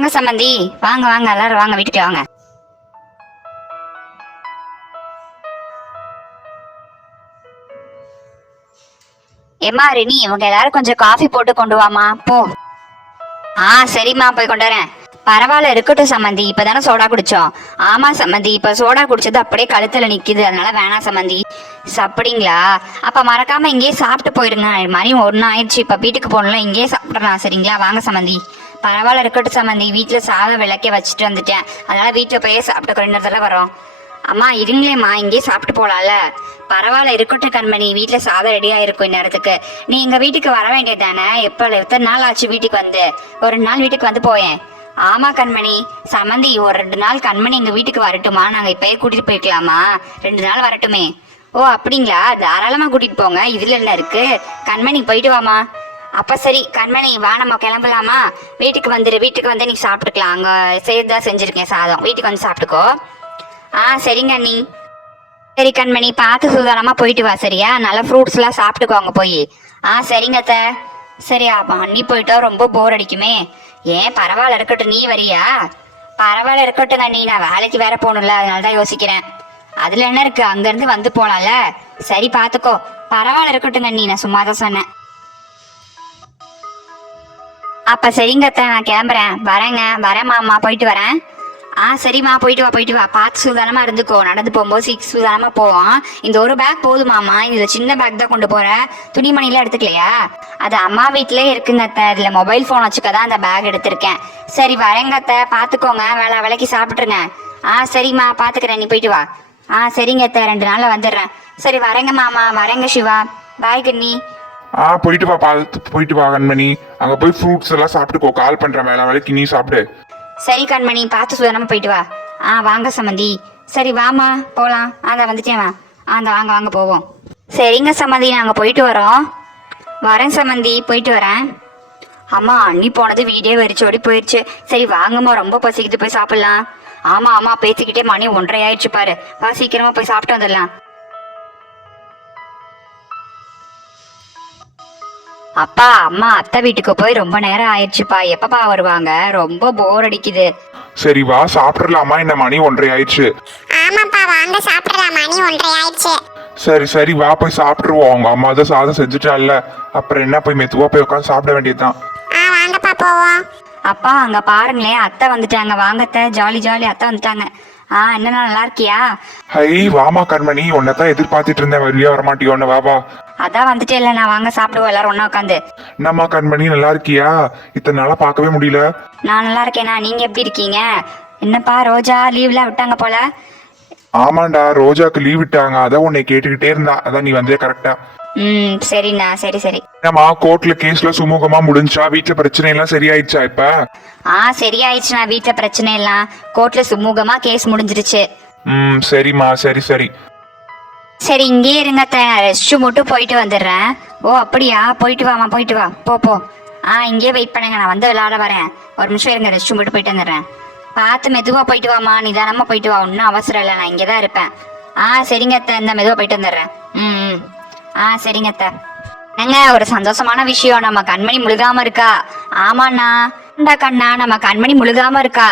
வாங்க சம்மந்தி, வாங்க வாங்க எல்லாரும் வாங்க, வீட்டுக்கு வாங்க. ஏமா ரெனி, இவங்க எல்லாரும் கொஞ்சம் காஃபி போட்டு கொண்டு வாமா போ. சரிம்மா, போய் கொண்டாறேன். பரவாயில்ல, இருக்கட்டும் சம்மந்தி, இப்பதானே சோடா குடிச்சோம். ஆமா சம்மந்தி, இப்ப சோடா குடிச்சது அப்படியே கழுத்துல நிக்குது, அதனால வேணாம் சம்மந்தி. அப்படிங்களா? அப்ப மறக்காம இங்கேயே சாப்பிட்டு போயிடுங்க. மணி 1 ஆயிடுச்சு, இப்ப வீட்டுக்கு போகணும்ல, இங்கேயே சாப்பிடலாம். சரிங்களா? வாங்க சம்மந்தி. பரவாயில்ல, இருக்கட்டும் சம்மந்தி, வீட்டுல சாதம் விளக்க வச்சுட்டு வந்துட்டேன், அதனால வீட்டுல போய் சாப்பிட்டு கொஞ்சம் வரோம். அம்மா இருங்களேம்மா, இங்கேயே சாப்பிட்டு போலாம்ல. பரவாயில்ல, இருக்கட்டும் கண்மணி, வீட்டுல சாதம் ரெடியா இருக்கும் இந்நேரத்துக்கு. நீ எங்க வீட்டுக்கு வர வேண்டியது தானே? எத்தனை நாள் ஆச்சு வீட்டுக்கு வந்து? ஒரு 2 நாள் வீட்டுக்கு வந்து போயேன். ஆமா கண்மணி. சம்மந்தி, ஒரு 2 நாள் கண்மணி எங்க வீட்டுக்கு வரட்டுமா? நாங்க இப்பயே கூட்டிட்டு போய்க்கலாமா? 2 நாள் வரட்டுமே? ஓ அப்படிங்களா? தாராளமா கூட்டிட்டு போங்க, இதுல என்ன இருக்கு. கண்மணி போயிட்டு வாமா. அப்ப சரி கண்மணி, வா நம்ம கிளம்பலாமா? வீட்டுக்கு வந்துரு, வீட்டுக்கு வந்து நீ சாப்பிட்டுக்கலாம். அங்க செய்யறதா செஞ்சிருக்கேன் சாதம், வீட்டுக்கு வந்து சாப்பிட்டுக்கோ. சரிங்க அண்ணி. சரி கண்மணி, பார்த்து சுதாரமா போயிட்டு வா, சரியா? நல்லா ஃப்ரூட்ஸ் எல்லாம் சாப்பிட்டுக்கோங்க போய். சரிங்க அத்தை. சரி, அப்ப அண்ணி போயிட்டா ரொம்ப போர் அடிக்குமே. ஏன், பரவாயில்ல இருக்கட்டும், நீ வரியா? பரவாயில்ல இருக்கட்டும் அண்ணி, நான் வேலைக்கு வேற போகணும்ல, அதனாலதான் யோசிக்கிறேன். அதுல என்ன இருக்கு, அங்க இருந்து வந்து போலாம்ல. சரி பாத்துக்கோ. பரவாயில்ல இருக்கட்டும் அண்ணி, நான் சும்மா தான் சொன்னேன். அப்ப சரிங்க அத்தை, நான் கிளம்புறேன். வரேன் மாமா, போயிட்டு வரேன். சரிம்மா, போயிட்டு வா போயிட்டு வா. பார்த்து சூதானமா இருந்துக்கோ, நடந்து போகும்போது சூதானமா போவோம். இந்த ஒரு பேக் போதுமாமா? இதுல சின்ன பேக் தான் கொண்டு போற, துணிமணிலாம் எடுத்துக்கலையா? அது அம்மா வீட்டிலே இருக்குங்க அத்தை, இதுல மொபைல் போன் வச்சுக்கதான் அந்த பேக் எடுத்திருக்கேன். சரி வரேங்க அத்தை, பாத்துக்கோங்க, வேலைக்கு சாப்பிட்டுருங்க. சரிம்மா, பாத்துக்கிறேன், நீ போயிட்டு வா. சரிங்க அத்தை, 2 நாள்ல வந்துடுறேன். சரி வரேங்க மாமா, வரேங்க சிவா, பாய் கண்ணி. போயிட்டு வா, போயிட்டு வா கண்மணி. அங்க போய் ஃப்ரூட்ஸ் எல்லாம் சாப்பிட்டுக்கோ, கால் பண்றேன், வேலைக்கு நீ சாப்பிடு. சரி கண்மணி, பார்த்து சுதானமா போயிட்டு வா. வாங்க சம்மந்தி. சரி வாமா போலாம். வந்துட்டேன் வா. வாங்க போவோம். சரிங்க சம்மந்தி, நாங்க போயிட்டு வரோம். வரேன் சம்மந்தி, போயிட்டு வரேன். அம்மா, அண்ணி போனது வீடே வெறிச்சோடி போயிடுச்சு. சரி வாங்கம்மா, ரொம்ப பசிக்குது, போய் சாப்பிடலாம். ஆமா பேசிக்கிட்டே மணி 1:30 ஆயிடுச்சு பாரு. வா, சீக்கிரமா போய் சாப்பிட்டு வந்துடலாம். அப்பா அம்மா அத்தை வீட்டுக்கு போய் ரொம்ப நேரம் ஆயிடுச்சுப்பா, எப்பப்பா வருவாங்க? ரொம்ப போர் அடிக்குது. சரி வா, சாப்பிடலாமா? என்ன மணி 1:30 ஆயிடுச்சு. ஆமாப்பா, வாங்க சாப்பிடலாம், மணி 1:30 ஆயிடுச்சு. சரி வா, போய் சாப்பிட்டுருவோம். அவங்க அம்மா தான் சாதம் செஞ்சுட்டால, அப்புறம் என்ன, போய் மெதுவா போய் உட்காந்து சாப்பிட வேண்டியதுதான். வாங்கப்பா போவோம். அப்பா அங்க பாருங்களேன், அத்தை வந்துட்டாங்க. வாங்க அத்தை, ஜாலி அத்தை வந்துட்டாங்க. என்னன்னா நல்லா இருக்கியா? ஹை, வாமா கண்மணி, உன்னதான் எதிர்பார்த்துட்டு இருந்தேன், வெளியே வரமாட்டியோன்னு. வா. அதான் வந்துட்டே இல்ல, நான் வாங்க சாப்பிடுவோம் எல்லாரும் ஒண்ணா உட்காந்து. என்னம்மா கண்மணி, நல்லா இருக்கியா? இத்தனை நாளா பார்க்கவே முடியல. நான் நல்லா இருக்கேனா, நீங்க எப்படி இருக்கீங்க? என்னப்பா ரோஜா லீவ்ல விட்டாங்க போல? ஆமாண்டா, ரோஜாக்கு லீவ் விட்டாங்க, அதான் உன்னை கேட்டுக்கிட்டே இருந்தா, அதான் நீ வந்தே கரெக்டா. சரிண்ணா, சரி. என்னம்மா, கோர்ட்ல கேஸ்ல சுமூகமா முடிஞ்சா? வீட்டுல பிரச்சனை எல்லாம் சரியாயிடுச்சா இப்ப? சரியாயிடுச்சுண்ணா, வீட்டுல பிரச்சனை எல்லாம் கோர்ட்ல சுமூகமா கேஸ் முடிஞ்சிருச்சு. சரிம்மா, சரி. சரி, இங்கே இருங்க, ரெஸ்ட் மட்டும் போயிட்டு வந்துடுறேன். ஓ அப்படியா? போயிட்டு வாமா, போயிட்டு வா, போ. இங்கே வெயிட் பண்ணுங்க, நான் வந்து விளையாட வரேன். ஒரு நிமிஷம் இருங்க, ரெஸ்ட் மட்டும் போயிட்டு வந்துடுறேன். பார்த்து மெதுவா போயிட்டு வாமா, நிதானமா போயிட்டு வா, ஒன்றும் அவசரம் இல்லை, நான் இங்கேதான் இருப்பேன். சரிங்க அத்தை, இந்த மெதுவா போயிட்டு வந்துடுறேன். சரிங்க அத்தை. என்னங்க, ஒரு சந்தோஷமான விஷயம், நம்ம கண்மணி முழுகாம இருக்கா. ஆமாண்ணா கண்ணா, நம்ம கண்மணி முழுகாம இருக்கா.